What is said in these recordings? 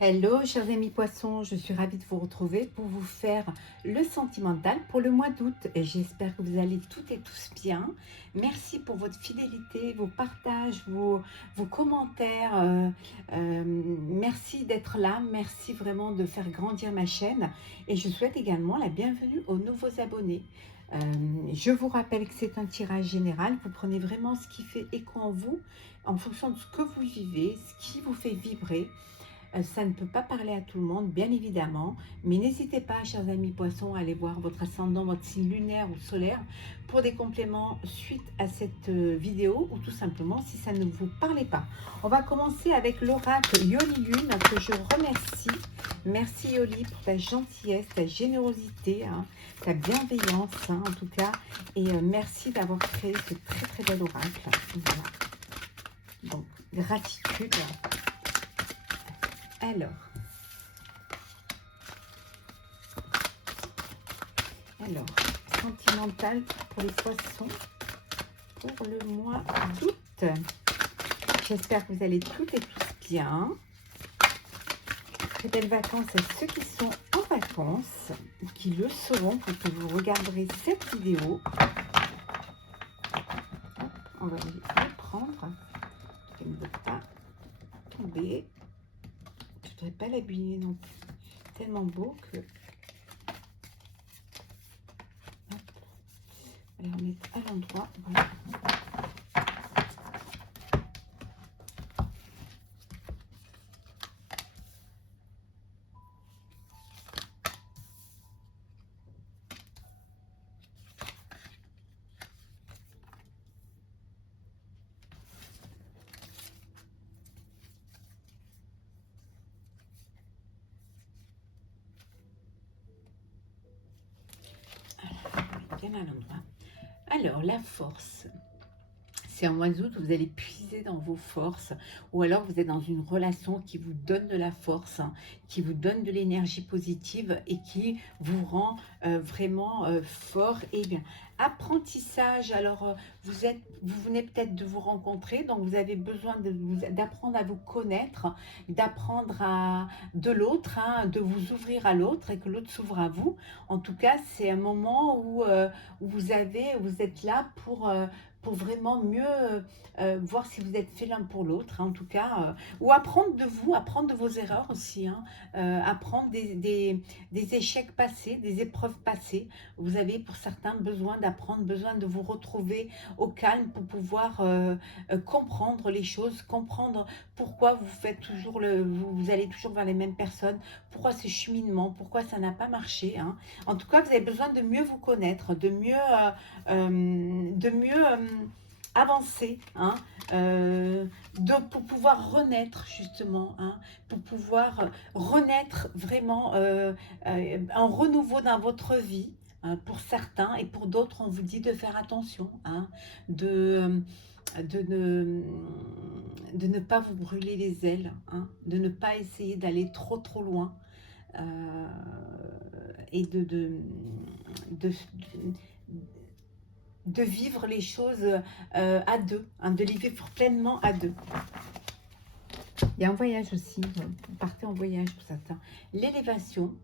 Hello chers amis poissons, je suis ravie de vous retrouver pour vous faire le sentimental pour le mois d'août. Et j'espère que vous allez toutes et tous bien. Merci pour votre fidélité, vos partages, vos commentaires. Merci d'être là, merci vraiment de faire grandir ma chaîne. Et je souhaite également la bienvenue aux nouveaux abonnés. Je vous rappelle que c'est un tirage général. Vous prenez vraiment ce qui fait écho en vous, en fonction de ce que vous vivez, ce qui vous fait vibrer. Ça ne peut pas parler à tout le monde, bien évidemment, mais n'hésitez pas, chers amis poissons, à aller voir votre ascendant, votre signe lunaire ou solaire pour des compléments suite à cette vidéo ou tout simplement si ça ne vous parlait pas. On va commencer avec l'oracle Yoli Lune que je remercie. Merci Yoli pour ta gentillesse, ta générosité, hein, ta bienveillance hein, en tout cas. Et merci d'avoir créé ce très très bel oracle. Voilà. Donc, gratitude. Alors, sentimental pour les poissons pour le mois d'août. J'espère que vous allez toutes et tous bien. Très belles vacances à ceux qui sont en vacances ou qui le seront quand vous regarderez cette vidéo. On va les reprendre. Elle ne veut pas tomber. Je ne voudrais pas l'abîmer non plus. Tellement beau que... On va les remettre à l'endroit. Voilà. Bien à l'endroit. Alors, la force. C'est en mois d'août, vous allez puiser dans vos forces ou alors vous êtes dans une relation qui vous donne de la force, hein, qui vous donne de l'énergie positive et qui vous rend vraiment fort et bien. Apprentissage, alors vous venez peut-être de vous rencontrer, donc vous avez besoin d'apprendre à vous connaître, d'apprendre à de l'autre, hein, de vous ouvrir à l'autre et que l'autre s'ouvre à vous. En tout cas, c'est un moment où vous êtes là pour vraiment mieux voir si vous êtes fait l'un pour l'autre, hein, en tout cas, ou apprendre de vous, apprendre de vos erreurs aussi, hein, apprendre des échecs passés, des épreuves passées. Vous avez pour certains besoin d'apprendre, besoin de vous retrouver au calme pour pouvoir comprendre les choses, comprendre pourquoi vous faites toujours vous allez toujours vers les mêmes personnes, pourquoi ce cheminement, pourquoi ça n'a pas marché, hein. En tout cas, vous avez besoin de mieux vous connaître, de mieux avancer, hein, pour pouvoir renaître justement, hein, pour pouvoir renaître vraiment un renouveau dans votre vie, hein, pour certains, et pour d'autres on vous dit de faire attention, hein, de ne pas vous brûler les ailes, hein, de ne pas essayer d'aller trop loin, et de vivre les choses à deux, hein, de les vivre pleinement à deux. Il y a un voyage aussi, vous partez en voyage pour certains. L'élévation,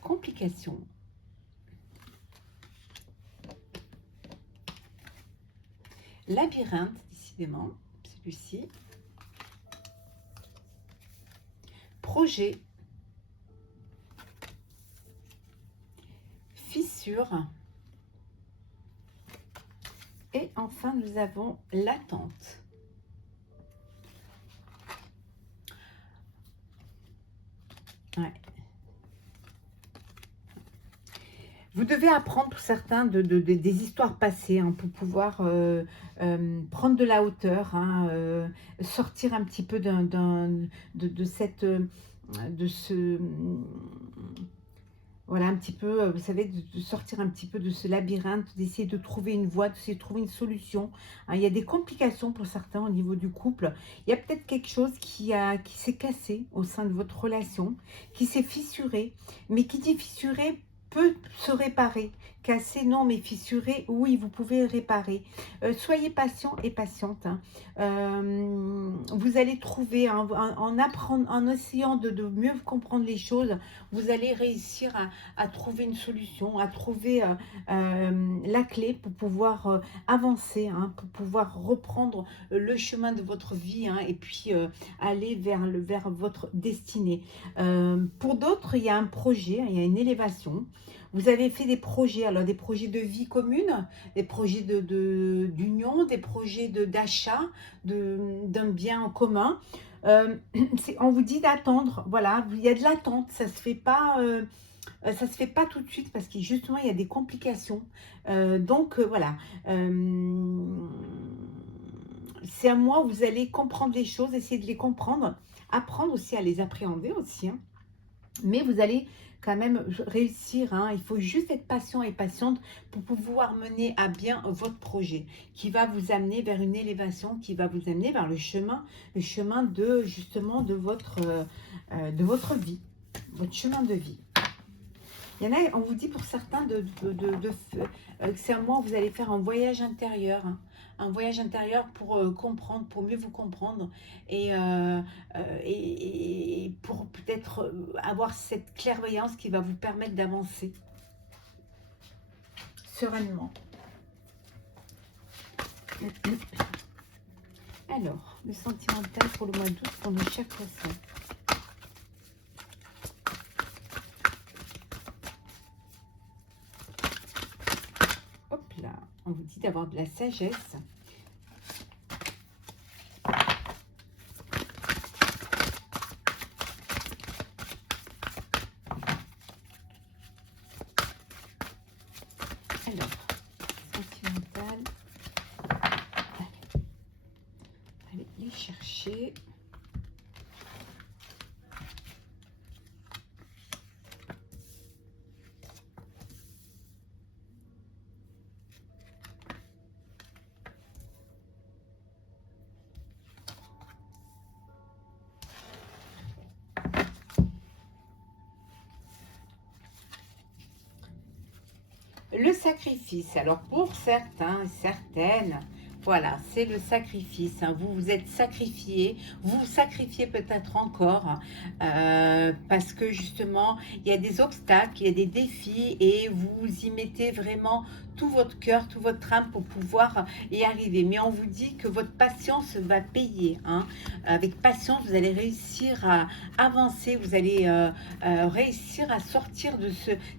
complications, labyrinthe, décidément, celui-ci, projet, fissure, et enfin nous avons l'attente. Ouais. Vous devez apprendre pour certains des histoires passées, hein, pour pouvoir prendre de la hauteur, hein, sortir un petit peu de ce... Voilà, un petit peu, vous savez, de sortir un petit peu de ce labyrinthe, d'essayer de trouver une voie, d'essayer de trouver une solution, hein. Il y a des complications pour certains au niveau du couple. Il y a peut-être quelque chose qui s'est cassé au sein de votre relation, qui s'est fissuré, mais qui dit fissuré peut se réparer, Cassé, non, mais fissuré, oui, vous pouvez réparer. Soyez patient et patiente. Hein. Vous allez trouver, hein, en essayant de mieux comprendre les choses, vous allez réussir à trouver une solution, à trouver la clé pour pouvoir avancer, hein, pour pouvoir reprendre le chemin de votre vie, hein, et puis aller vers votre destinée. Pour d'autres, il y a un projet, il y a une élévation. Vous avez fait des projets, alors des projets de vie commune, des projets d'union, des projets d'achat d'un bien en commun. On vous dit d'attendre, voilà, il y a de l'attente, ça se fait pas tout de suite parce que justement il y a des complications. Voilà. C'est à moi où vous allez comprendre les choses, essayer de les comprendre, apprendre aussi à les appréhender aussi, hein. Mais vous allez quand même réussir, hein. Il faut juste être patient et patiente pour pouvoir mener à bien votre projet qui va vous amener vers une élévation, qui va vous amener vers le chemin de justement de votre vie, votre chemin de vie. Il y en a, on vous dit pour certains que c'est un mois où vous allez faire un voyage intérieur, hein. Un voyage intérieur pour comprendre, pour mieux vous comprendre et pour peut-être avoir cette clairvoyance qui va vous permettre d'avancer sereinement. Alors, le sentimental pour le mois d'août pour nos chers poissons. On vous dit d'avoir de la sagesse. Alors, sentimental. Allez les chercher. Le sacrifice, alors pour certains, certaines, voilà, c'est le sacrifice, hein. Vous vous êtes sacrifié, vous vous sacrifiez peut-être encore, parce que justement, il y a des obstacles, il y a des défis et vous y mettez vraiment tout votre cœur, tout votre âme pour pouvoir y arriver. Mais on vous dit que votre patience va payer, hein. Avec patience, vous allez réussir à avancer, vous allez réussir à sortir de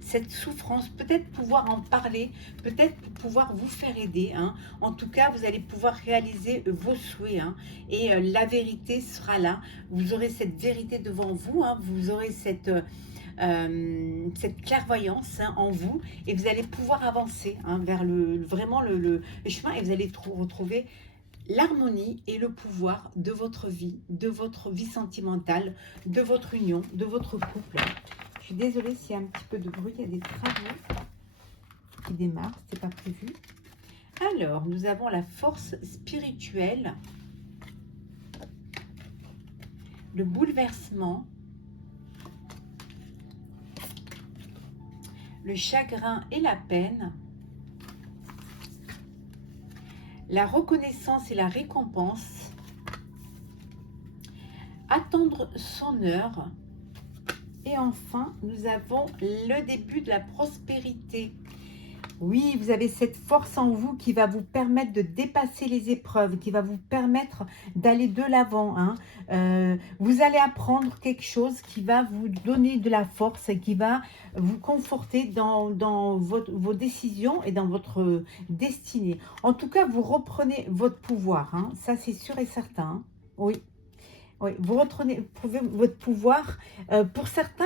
cette souffrance, peut-être pouvoir en parler, peut-être pouvoir vous faire aider, hein. En tout cas, vous allez pouvoir réaliser vos souhaits, hein, et la vérité sera là. Vous aurez cette vérité devant vous, hein, vous aurez cette clairvoyance, hein, en vous et vous allez pouvoir avancer, hein, vers vraiment le chemin et vous allez retrouver l'harmonie et le pouvoir de votre vie sentimentale, de votre union, de votre couple. Je suis désolée s'il y a un petit peu de bruit, il y a des travaux qui démarrent, c'est pas prévu. Alors, nous avons la force spirituelle, le bouleversement, le chagrin et la peine, la reconnaissance et la récompense, attendre son heure, et enfin, nous avons le début de la prospérité. Oui, vous avez cette force en vous qui va vous permettre de dépasser les épreuves, qui va vous permettre d'aller de l'avant, hein. Vous allez apprendre quelque chose qui va vous donner de la force et qui va vous conforter dans vos décisions et dans votre destinée. En tout cas, vous reprenez votre pouvoir, hein. Ça, c'est sûr et certain, hein. Oui. Oui, vous retrouvez votre pouvoir. Pour certains,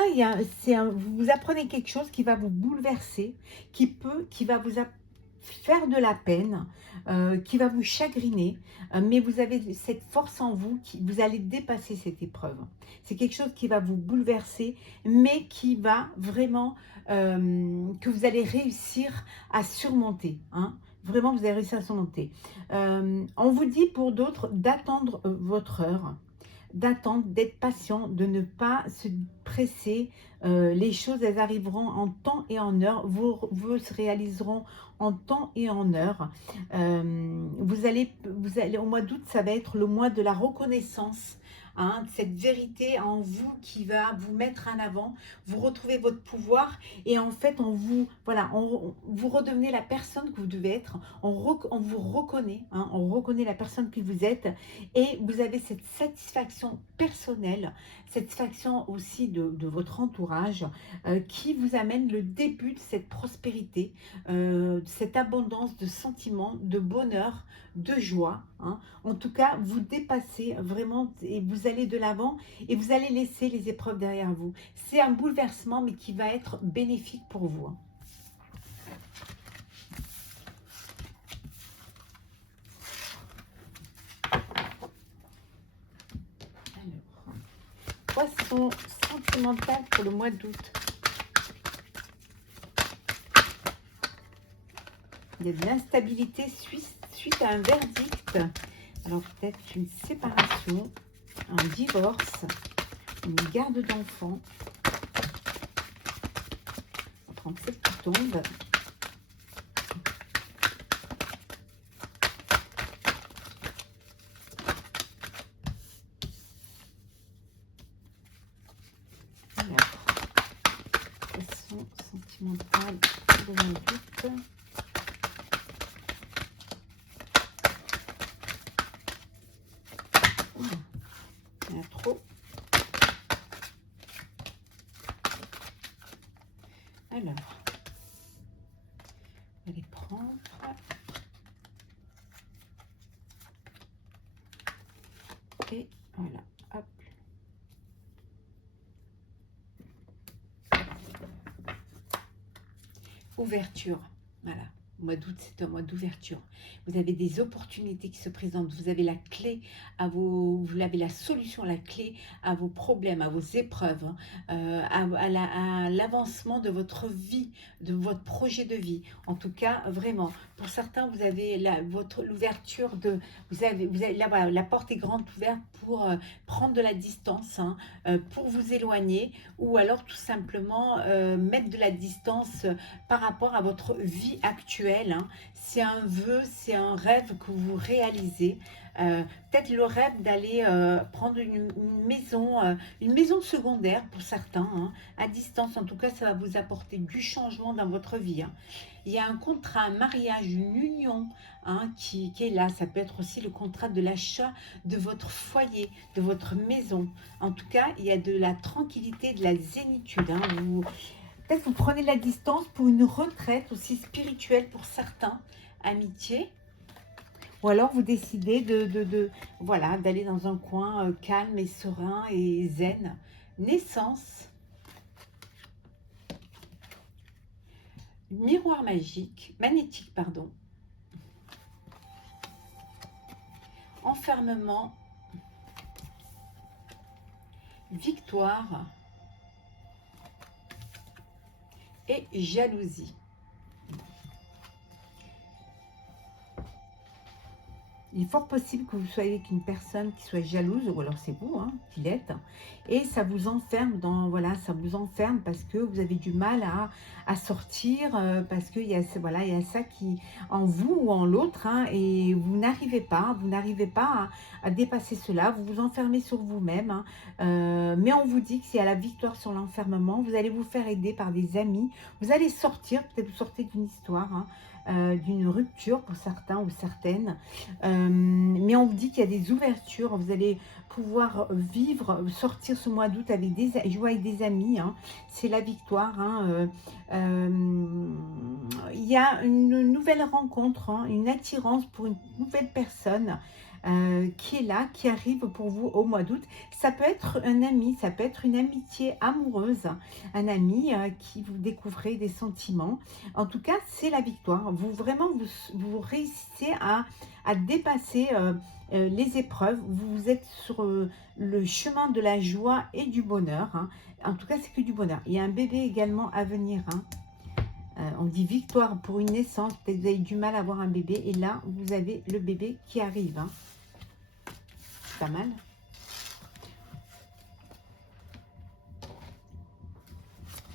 vous apprenez quelque chose qui va vous bouleverser, qui va vous faire de la peine, qui va vous chagriner, mais vous avez cette force en vous, vous allez dépasser cette épreuve. C'est quelque chose qui va vous bouleverser, mais qui va vraiment, que vous allez réussir à surmonter, hein. Vraiment, vous allez réussir à surmonter. On vous dit pour d'autres d'attendre votre heure. d'attendre, d'être patient, de ne pas se presser. Les choses, elles arriveront en temps et en heure. Vous se réaliseront en temps et en heure. Vous allez, au mois d'août, ça va être le mois de la reconnaissance. Hein, cette vérité en vous qui va vous mettre en avant, vous retrouvez votre pouvoir et en fait on vous, voilà, vous redevenez la personne que vous devez être, on vous reconnaît, hein, on reconnaît la personne que vous êtes et vous avez cette satisfaction personnelle, satisfaction aussi de votre entourage qui vous amène le début de cette prospérité, cette abondance de sentiments, de bonheur, de joie. Hein. En tout cas, vous dépassez vraiment et vous allez de l'avant et vous allez laisser les épreuves derrière vous. C'est un bouleversement mais qui va être bénéfique pour vous. Alors, poisson sentimental pour le mois d'août. Il y a de l'instabilité suite à un verdict. Alors peut-être une séparation, un divorce, une garde d'enfant. On va prendre celle qui tombe. Alors, façon sentimentale de l'adulte. Il y en a trop. Alors, on va les prendre. Et voilà, hop. Ouverture, voilà. Le mois d'août, c'est un mois d'ouverture. Vous avez des opportunités qui se présentent. Vous avez la clé à vos, vous avez la solution, la clé à vos problèmes, à vos épreuves, à l'avancement de votre vie, de votre projet de vie. En tout cas, vraiment. Pour certains, vous avez l'ouverture de, vous avez là, voilà, la porte est grande ouverte pour prendre de la distance, hein, pour vous éloigner, ou alors tout simplement mettre de la distance par rapport à votre vie actuelle. Hein. C'est un vœu, c'est un rêve que vous réalisez. Peut-être le rêve d'aller prendre une maison secondaire pour certains, hein, à distance. En tout cas, ça va vous apporter du changement dans votre vie. Hein. Il y a un contrat, un mariage, une union, hein, qui est là. Ça peut être aussi le contrat de l'achat de votre foyer, de votre maison. En tout cas, il y a de la tranquillité, de la zénitude. Hein. Peut-être vous prenez la distance pour une retraite aussi spirituelle pour certains, amitié. Ou alors vous décidez voilà, d'aller dans un coin calme et serein et zen. Naissance. Miroir magique, magnétique, pardon. Enfermement. Victoire. Et jalousie. Il est fort possible que vous soyez avec une personne qui soit jalouse, ou alors c'est vous, hein, qui l'êtes, et ça vous enferme dans, voilà, ça vous enferme parce que vous avez du mal à sortir, parce qu'il y a, voilà, il y a ça qui, en vous ou en l'autre, hein, et vous n'arrivez pas à dépasser cela, vous vous enfermez sur vous-même, hein, mais on vous dit que c'est à la victoire sur l'enfermement, vous allez vous faire aider par des amis, vous allez sortir, peut-être vous sortez d'une histoire, hein, d'une rupture pour certains ou certaines, mais on vous dit qu'il y a des ouvertures, vous allez pouvoir vivre, sortir ce mois d'août avec jouer avec des amis, hein. C'est la victoire, hein. Il y a une nouvelle rencontre, hein, une attirance pour une nouvelle personne qui est là, qui arrive pour vous au mois d'août. Ça peut être un ami, ça peut être une amitié amoureuse, un ami qui vous découvrez des sentiments. En tout cas, c'est la victoire. Vous vraiment, vous réussissez à dépasser les épreuves. Vous êtes sur le chemin de la joie et du bonheur. Hein. En tout cas, c'est que du bonheur. Il y a un bébé également à venir. Hein. On dit victoire pour une naissance. Peut-être vous avez du mal à avoir un bébé. Et là, vous avez le bébé qui arrive. Hein. C'est pas mal.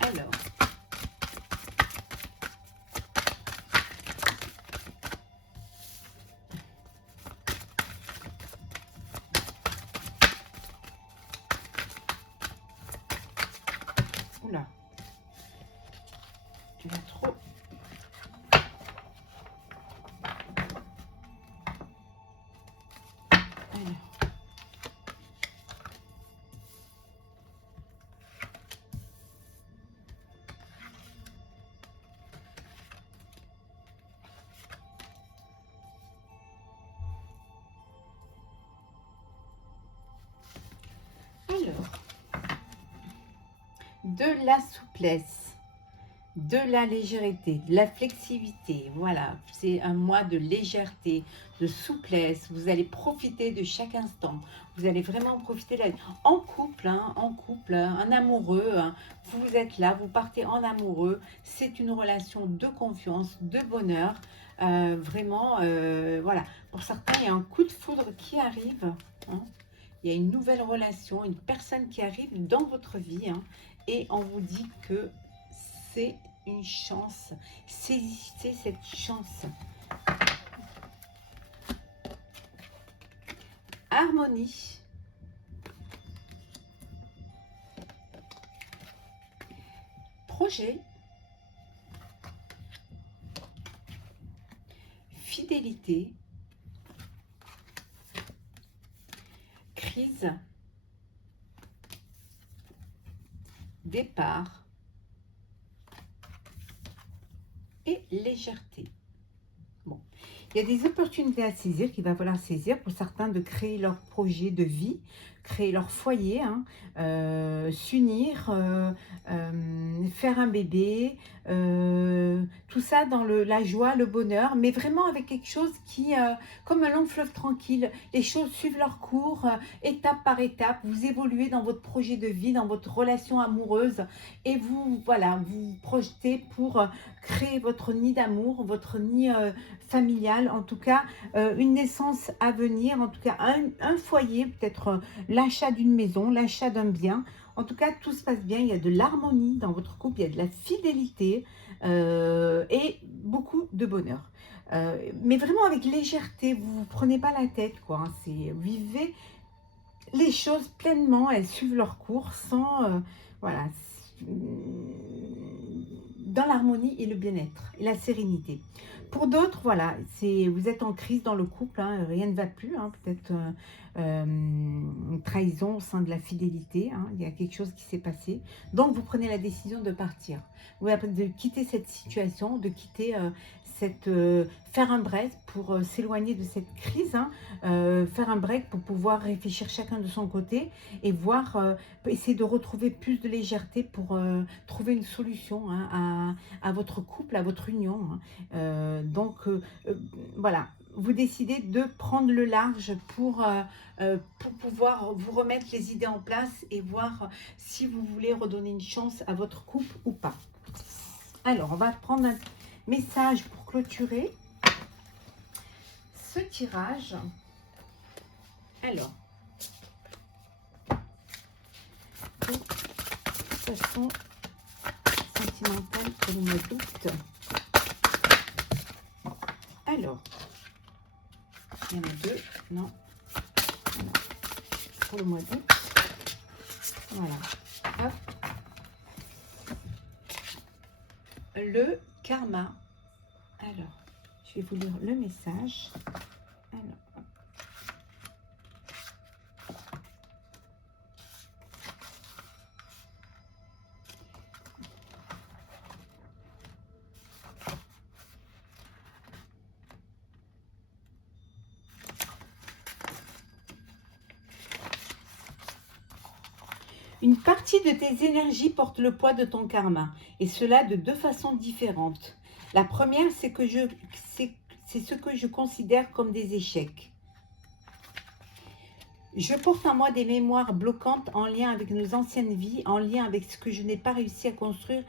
Alors, oula, il y a trop. Alors, de la souplesse, de la légèreté, de la flexibilité. Voilà, c'est un mois de légèreté, de souplesse. Vous allez profiter de chaque instant. Vous allez vraiment profiter de la vie. En couple, un amoureux, hein, vous êtes là, vous partez en amoureux. C'est une relation de confiance, de bonheur. Vraiment, voilà. Pour certains, il y a un coup de foudre qui arrive. Hein. Il y a une nouvelle relation, une personne qui arrive dans votre vie. Hein, et on vous dit que c'est une chance. Saisissez cette chance. Harmonie. Projet. Fidélité. Crise. Départ. Et légèreté. Bon, il y a des opportunités à saisir qu'il va falloir saisir pour certains de créer leur projet de vie, créer leur foyer, hein, s'unir, faire un bébé, tout ça dans la joie, le bonheur, mais vraiment avec quelque chose qui, comme un long fleuve tranquille, les choses suivent leur cours, étape par étape, vous évoluez dans votre projet de vie, dans votre relation amoureuse, et vous, voilà, vous projetez pour créer votre nid d'amour, votre nid familial, en tout cas, une naissance à venir, en tout cas, un foyer, peut-être l'achat d'une maison, l'achat d'un bien. En tout cas, tout se passe bien. Il y a de l'harmonie dans votre couple, il y a de la fidélité et beaucoup de bonheur. Mais vraiment avec légèreté, vous ne vous prenez pas la tête, quoi. Hein, vivez les choses pleinement, elles suivent leur cours sans, voilà, dans l'harmonie et le bien-être et la sérénité. Pour d'autres, voilà, vous êtes en crise dans le couple, hein, rien ne va plus, hein, peut-être une trahison au sein de la fidélité, hein, il y a quelque chose qui s'est passé. Donc, vous prenez la décision de partir, de quitter cette situation, de quitter faire un break pour s'éloigner de cette crise, hein, faire un break pour pouvoir réfléchir chacun de son côté et voir, essayer de retrouver plus de légèreté pour trouver une solution, hein, à votre couple, à votre union. Hein. Donc, voilà, vous décidez de prendre le large pour pouvoir vous remettre les idées en place et voir si vous voulez redonner une chance à votre couple ou pas. Alors, on va prendre un message pour clôturer ce tirage. Alors, de façon sentimentale pour le mois d'août. Alors, il y en a deux, non, voilà. Pour le mois d'août, voilà, hop. Le karma. Alors, je vais vous lire le message. Alors, hop. Une partie de tes énergies porte le poids de ton karma, et cela de deux façons différentes. La première, c'est ce que je considère comme des échecs. Je porte en moi des mémoires bloquantes en lien avec nos anciennes vies, en lien avec ce que je n'ai pas réussi à construire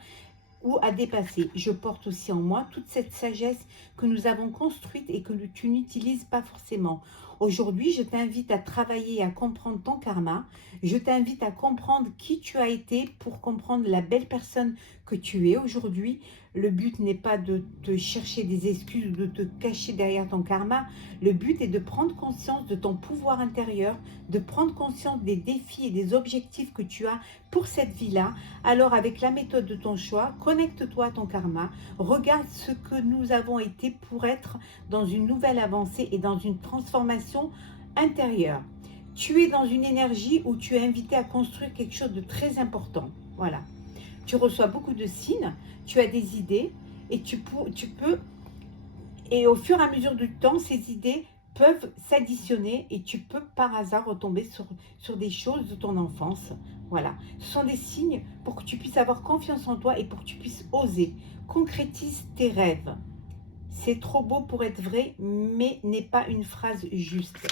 ou à dépasser. Je porte aussi en moi toute cette sagesse que nous avons construite et que tu n'utilises pas forcément. Aujourd'hui, je t'invite à travailler et à comprendre ton karma. Je t'invite à comprendre qui tu as été pour comprendre la belle personne que tu es aujourd'hui. Le but n'est pas de te chercher des excuses ou de te cacher derrière ton karma. Le but est de prendre conscience de ton pouvoir intérieur, de prendre conscience des défis et des objectifs que tu as pour cette vie-là. Alors, avec la méthode de ton choix, connecte-toi à ton karma. Regarde ce que nous avons été pour être dans une nouvelle avancée et dans une transformation intérieure. Tu es dans une énergie où tu es invité à construire quelque chose de très important. Voilà. Tu reçois beaucoup de signes, tu as des idées et tu peux, et au fur et à mesure du temps, ces idées peuvent s'additionner et tu peux par hasard retomber sur des choses de ton enfance. Voilà. Ce sont des signes pour que tu puisses avoir confiance en toi et pour que tu puisses oser. Concrétise tes rêves. C'est trop beau pour être vrai, mais n'est pas une phrase juste.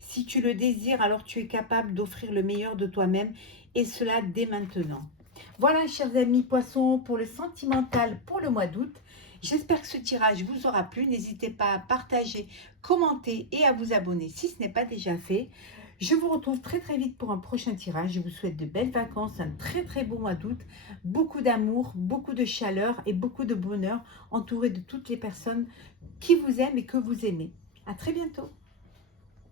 Si tu le désires, alors tu es capable d'offrir le meilleur de toi-même et cela dès maintenant. Voilà, chers amis poissons, pour le sentimental pour le mois d'août. J'espère que ce tirage vous aura plu. N'hésitez pas à partager, commenter et à vous abonner si ce n'est pas déjà fait. Je vous retrouve très très vite pour un prochain tirage. Je vous souhaite de belles vacances, un très très beau mois d'août, beaucoup d'amour, beaucoup de chaleur et beaucoup de bonheur, entouré de toutes les personnes qui vous aiment et que vous aimez. À très bientôt.